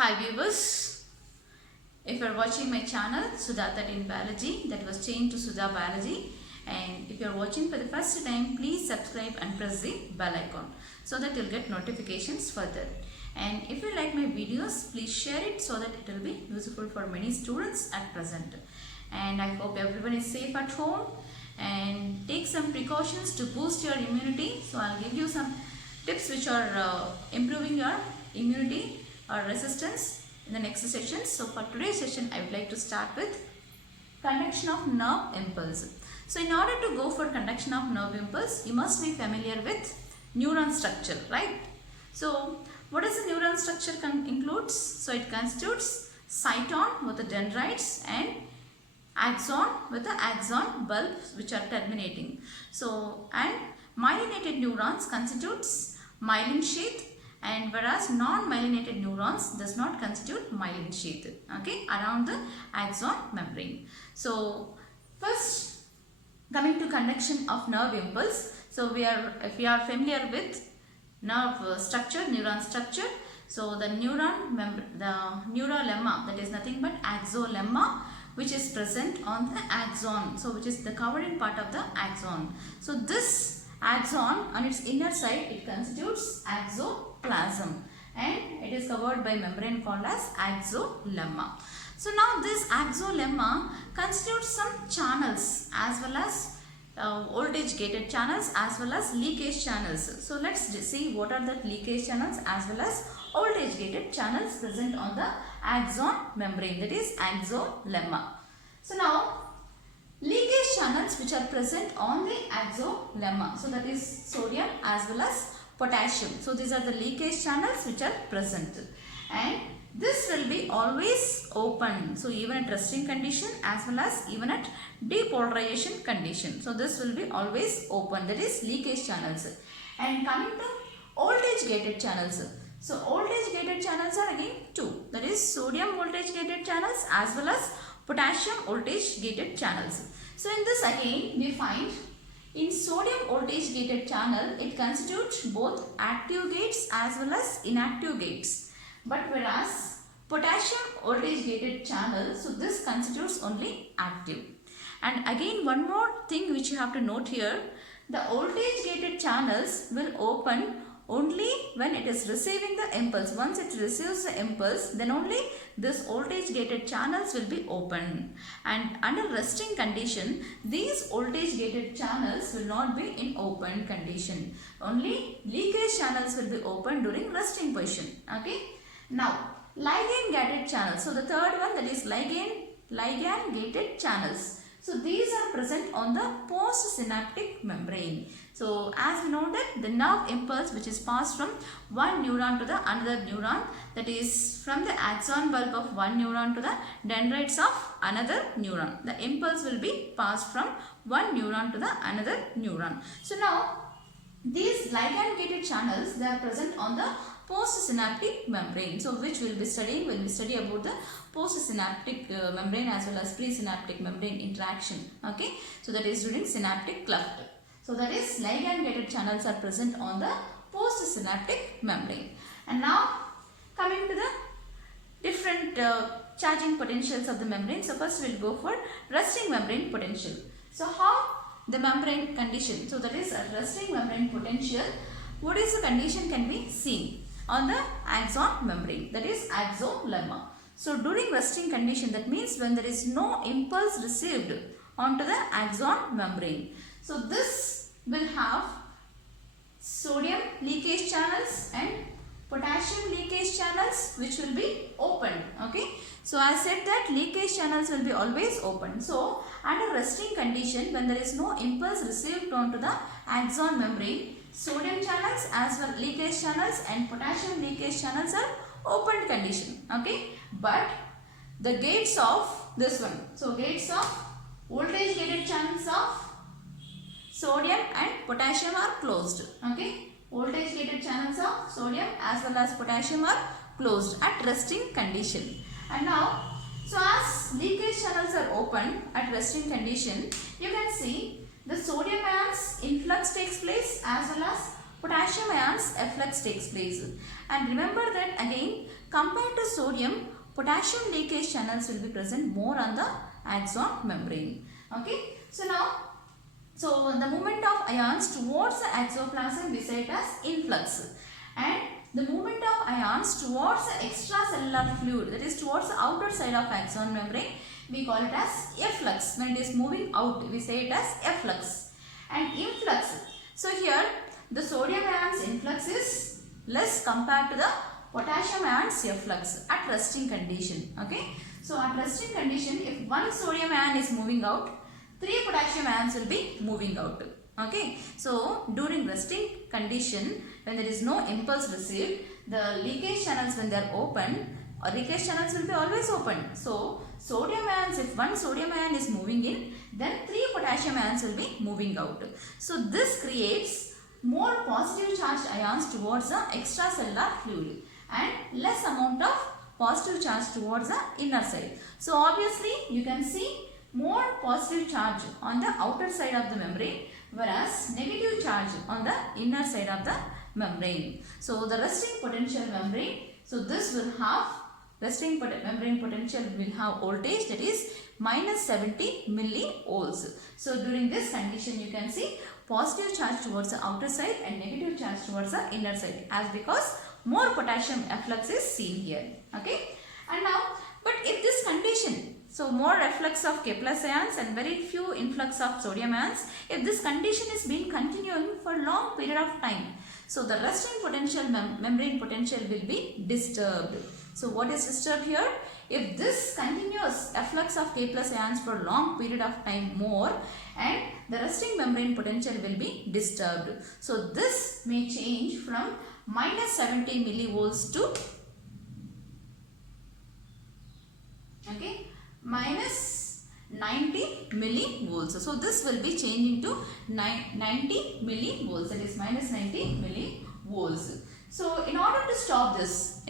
Hi viewers, if you are watching my channel Sudha 13 Biology, that was changed to Sudha Biology, and if you are watching for the first time, please subscribe and press the bell icon so that you'll get notifications further. And if you like my videos, please share it so that it will be useful for many students at present. And I hope everyone is safe at home and take some precautions to boost your immunity. So I'll give you some tips which are improving your immunity or resistance in the next session. So for today's session, I would like to start with conduction of nerve impulse. So in order to go for conduction of nerve impulse, you must be familiar with neuron structure, right? So what does the neuron structure includes? So it constitutes cyton with the dendrites and axon with the axon bulbs which are terminating. So and myelinated neurons constitutes myelin sheath, and whereas non-myelinated neurons does not constitute myelin sheath, okay, around the axon membrane. So first, coming to conduction of nerve impulse. So if we are familiar with nerve structure, neuron structure, so the neurolemma, that is nothing but axolemma, which is present on the axon, so which is the covering part of the axon. So this axon on its inner side, it constitutes axoplasm, and it is covered by membrane called as axolemma. So now this axolemma constitutes some channels as well as voltage gated channels as well as leakage channels. So let's see what are the leakage channels as well as voltage gated channels present on the axon membrane, that is axolemma. So now leakage channels which are present on the axolemma, so that is sodium as well as potassium. So these are the leakage channels which are present, and this will be always open. So even at resting condition as well as even at depolarization condition. So this will be always open, that is leakage channels. And coming to voltage gated channels. So voltage gated channels are again two, that is sodium voltage gated channels as well as potassium voltage gated channels. So in this again we find in sodium voltage gated channel, it constitutes both active gates as well as inactive gates. But whereas potassium voltage gated channel, so this constitutes only active. And again one more thing which you have to note here, the voltage gated channels will open only when it is receiving the impulse. Once it receives the impulse, then only this voltage gated channels will be open. And under resting condition, these voltage gated channels will not be in open condition. Only leakage channels will be open during resting position. Okay. Now ligand gated channels. So the third one, that is ligand gated channels. So these are present on the postsynaptic membrane. So as we know that the nerve impulse which is passed from one neuron to the another neuron, that is from the axon bulb of one neuron to the dendrites of another neuron. The impulse will be passed from one neuron to the another neuron. So now these ligand gated channels, they are present on the postsynaptic membrane. So which we'll be studying, we'll be studying about the postsynaptic membrane as well as presynaptic membrane interaction. Okay, so that is during synaptic cleft. So that is ligand gated channels are present on the postsynaptic membrane. And now coming to the different charging potentials of the membrane. So first we'll go for resting membrane potential. So how the membrane condition, so that is a resting membrane potential, what is the condition can be seen on the axon membrane, that is axolemma. So during resting condition, that means when there is no impulse received onto the axon membrane. So this will have sodium leakage channels and potassium leakage channels which will be open. Okay. So I said that leakage channels will be always open. So under resting condition, when there is no impulse received onto the axon membrane, sodium channels as well leakage channels and potassium leakage channels are open condition. Okay. But the gates of this one, so gates of voltage gated channels of sodium and potassium are closed. Okay. Voltage gated channels of sodium as well as potassium are closed at resting condition. And now, so as leakage channels are open at resting condition, you can see the sodium ions influx takes place as well as potassium ions efflux takes place. And remember that again, compared to sodium, potassium leakage channels will be present more on the axon membrane. Okay, so now, so the movement of ions towards the exoplasm we say it as influx, and the movement of ions towards the extracellular fluid, that is towards the outer side of axon membrane, we call it as efflux. When it is moving out, we say it as efflux. And influx, so here the sodium ions influx is less compared to the potassium ions efflux at resting condition. Okay, so at resting condition, if one sodium ion is moving out, 3 potassium ions will be moving out. Okay, so during resting condition, when there is no impulse received, the leakage channels, when they are open, or leakage channels will be always open. So sodium ions, if one sodium ion is moving in, then 3 potassium ions will be moving out. So this creates more positive charged ions towards the extracellular fluid and less amount of positive charge towards the inner side. So obviously you can see more positive charge on the outer side of the membrane, whereas negative charge on the inner side of the membrane. So the resting potential membrane, so this will have resting membrane potential will have voltage, that is minus 70 millivolts. So during this condition you can see positive charge towards the outer side and negative charge towards the inner side, as because more potassium efflux is seen here. Okay, and now, but if this condition, so more efflux of K plus ions and very few influx of sodium ions, if this condition is being continuing for long period of time, so the resting potential membrane potential will be disturbed. So what is disturbed here? If this continuous efflux of K plus ions for long period of time more, and the resting membrane potential will be disturbed. So this may change from minus 70 millivolts to minus 90 millivolts. So this will be changing to 90 millivolts, that is minus 90 millivolts. So in order to stop this,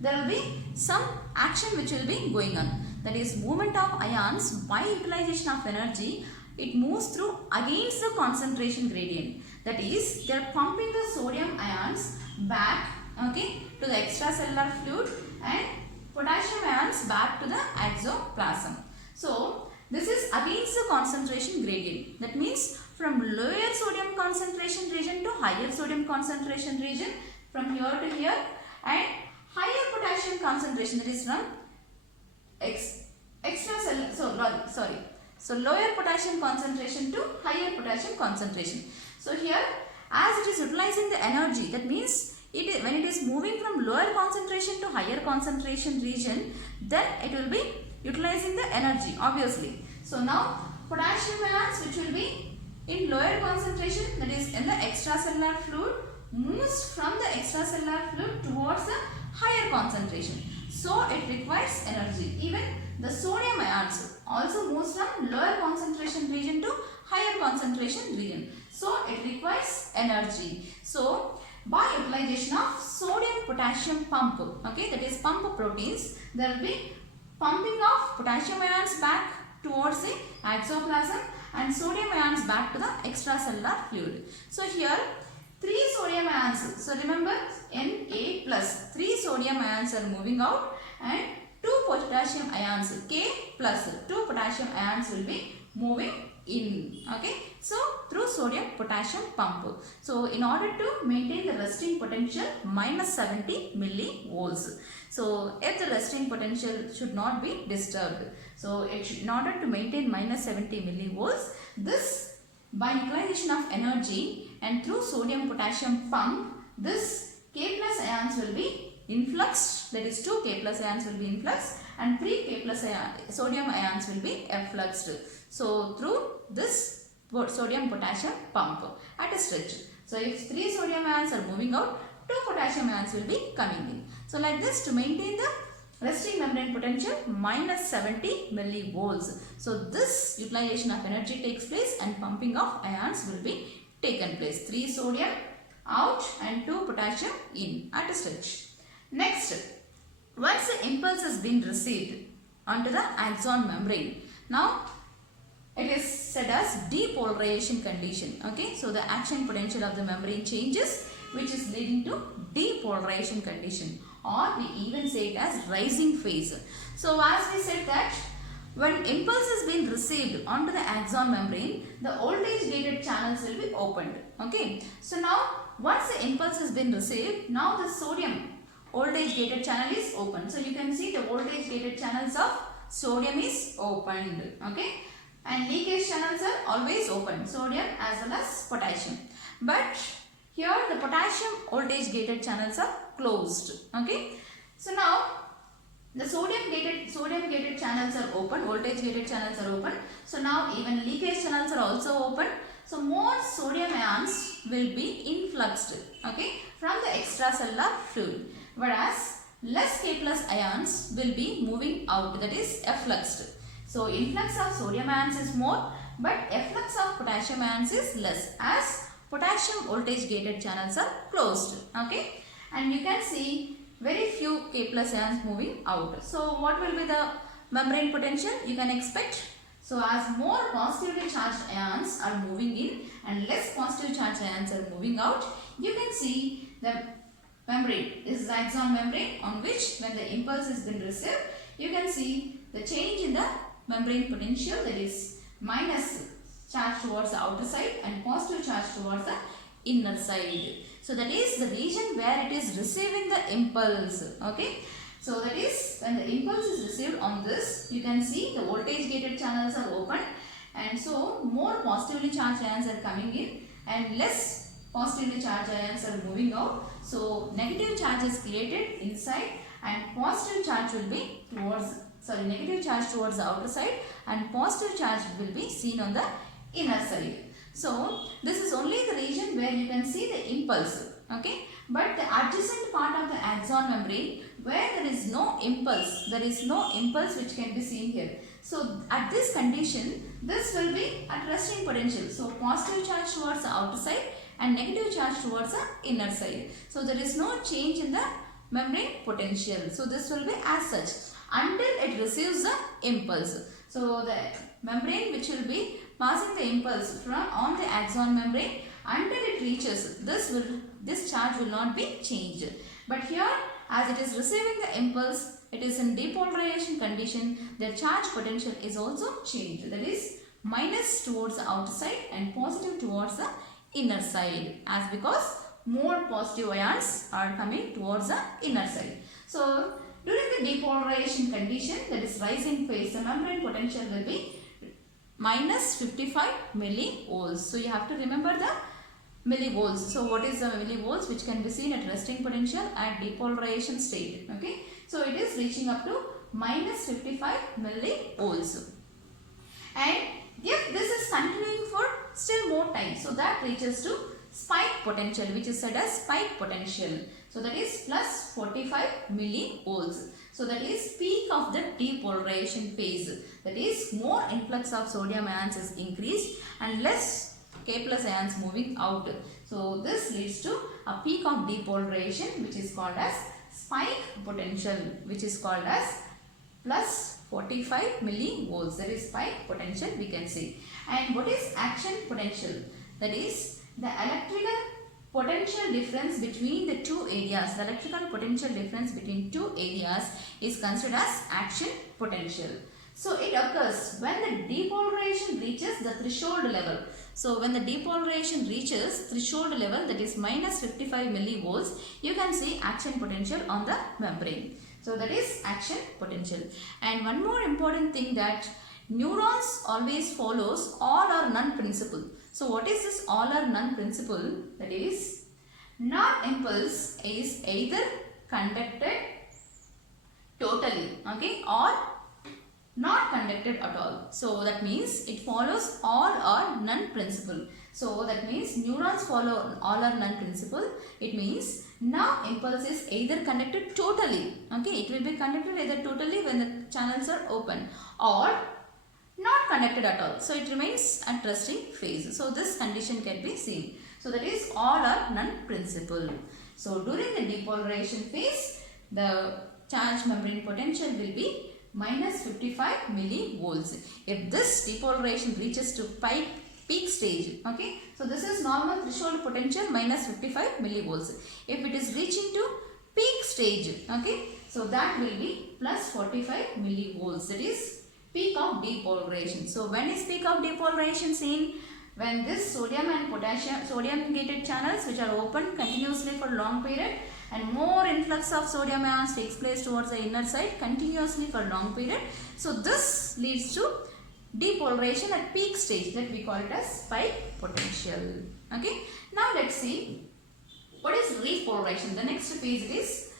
there will be some action which will be going on. That is movement of ions by utilization of energy. It moves through against the concentration gradient. That is, they are pumping the sodium ions back, okay, to the extracellular fluid and potassium ions back to the exoplasm. So this is against the concentration gradient. That means from lower sodium concentration region to higher sodium concentration region, from here to here, and higher potassium concentration, that is from so lower potassium concentration to higher potassium concentration. So here, as it is utilizing the energy, that means when it is moving from lower concentration to higher concentration region, then it will be utilizing the energy, obviously. So now potassium ions, which will be in lower concentration, that is in the extracellular fluid, moves from the extracellular fluid towards the higher concentration. So it requires energy. Even the sodium ions also moves from lower concentration region to higher concentration region. So it requires energy. So by utilization of sodium potassium pump, okay, that is pump proteins, there will be pumping of potassium ions back towards the exoplasm and sodium ions back to the extracellular fluid. So here 3 sodium ions, so remember Na+, 3 sodium ions are moving out and 2 potassium ions, K plus 2 potassium ions will be moving in, okay, so through sodium potassium pump. So in order to maintain the resting potential minus 70 millivolts. So if the resting potential should not be disturbed, so in order to maintain minus 70 millivolts, this by utilization of energy and through sodium potassium pump, this K plus ions will be influxed, that is 2 K plus ions will be influxed and 3 K plus sodium ions will be effluxed. So through this sodium potassium pump at a stretch. So if 3 sodium ions are moving out, 2 potassium ions will be coming in. So like this, to maintain the resting membrane potential minus 70 millivolts. So this utilization of energy takes place and pumping of ions will be taken place. 3 sodium out and 2 potassium in at a stretch. Next, once the impulse has been received onto the axon membrane, now it is said as depolarization condition. Okay, so the action potential of the membrane changes, which is leading to depolarization condition, or we even say it as rising phase. So as we said that when impulse is being received onto the axon membrane, the voltage gated channels will be opened. Okay, so now once the impulse has been received, now the sodium voltage gated channel is open. So you can see the voltage gated channels of sodium is opened. Okay, and leakage channels are always open, sodium as well as potassium. But here the potassium voltage gated channels are closed. Okay, so now the sodium gated channels are open, voltage gated channels are open. So now even leakage channels are also open. So more sodium ions will be influxed, okay, from the extracellular fluid, whereas less K plus ions will be moving out, that is effluxed. So influx of sodium ions is more, but efflux of potassium ions is less, as potassium voltage gated channels are closed. Okay, and you can see very few K plus ions moving out. So what will be the membrane potential you can expect? So as more positively charged ions are moving in and less positive charged ions are moving out, you can see the membrane. This is axon membrane on which when the impulse has been received, you can see the change in the membrane potential, that is minus charge towards the outer side and positive charge towards the inner side. So that is the region where it is receiving the impulse. Okay, so that is when the impulse is received on this, you can see the voltage gated channels are open, and so more positively charged ions are coming in and less positively charged ions are moving out. So negative charge is created inside and positive charge will be negative charge towards the outer side and positive charge will be seen on the inner side. So this is only the region where you can see the impulse. Okay, but the adjacent part of the axon membrane where there is no impulse which can be seen here. So at this condition, this will be at resting potential. So positive charge towards the outer side and negative charge towards the inner side. So there is no change in the membrane potential. So this will be as such until it receives the impulse. So the membrane which will be passing the impulse from on the axon membrane until it reaches this charge will not be changed. But here as it is receiving the impulse, it is in depolarization condition, the charge potential is also changed, that is minus towards the outer side and positive towards the inner side, as because more positive ions are coming towards the inner side. So during the depolarization condition, that is rising phase, the membrane potential will be minus 55 millivolts. So you have to remember the millivolts. So what is the millivolts which can be seen at resting potential at depolarization state? Okay, so it is reaching up to minus 55 millivolts. And if this is continuing for still more time, so that reaches to spike potential, which is said as spike potential. So that is plus 45 millivolts. So that is peak of the depolarization phase. That is more influx of sodium ions is increased and less K plus ions moving out. So this leads to a peak of depolarization, which is called as spike potential, which is called as plus 45 millivolts. That is spike potential we can see. And what is action potential? That is the electrical potential difference between the two areas. The electrical potential difference between two areas is considered as action potential. So it occurs when the depolarization reaches the threshold level. So when the depolarization reaches threshold level, that is minus 55 millivolts, you can see action potential on the membrane. So that is action potential. And one more important thing, that neurons always follows all or none principle. So what is this all or none principle? That is, non-impulse is either conducted totally, okay, or not conducted at all. So that means it follows all or none principle. So that means neurons follow all or none principle. It means now impulse is either conducted totally, okay, it will be conducted either totally when the channels are open, or not conducted at all. So it remains at resting phase. So this condition can be seen. So that is all or none principle. So during the depolarization phase, the charge membrane potential will be minus 55 millivolts. If this depolarization reaches to peak stage, okay, so this is normal threshold potential minus 55 millivolts. If it is reaching to peak stage, okay, so that will be plus 45 millivolts. That is peak of depolarization. So when is peak of depolarization seen? When this sodium and potassium, sodium gated channels which are open continuously for long period, and more influx of sodium ions takes place towards the inner side continuously for long period. So this leads to depolarization at peak stage, that we call it as spike potential. Okay. Now let's see what is repolarization. The next phase is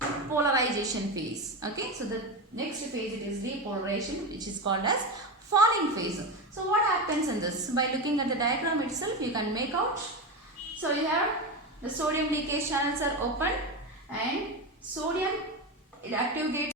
repolarization phase. Okay. So the next phase it is repolarization, which is called as falling phase. So what happens in this? By looking at the diagram itself, you can make out. So you have the sodium leakage channels are open and sodium active gates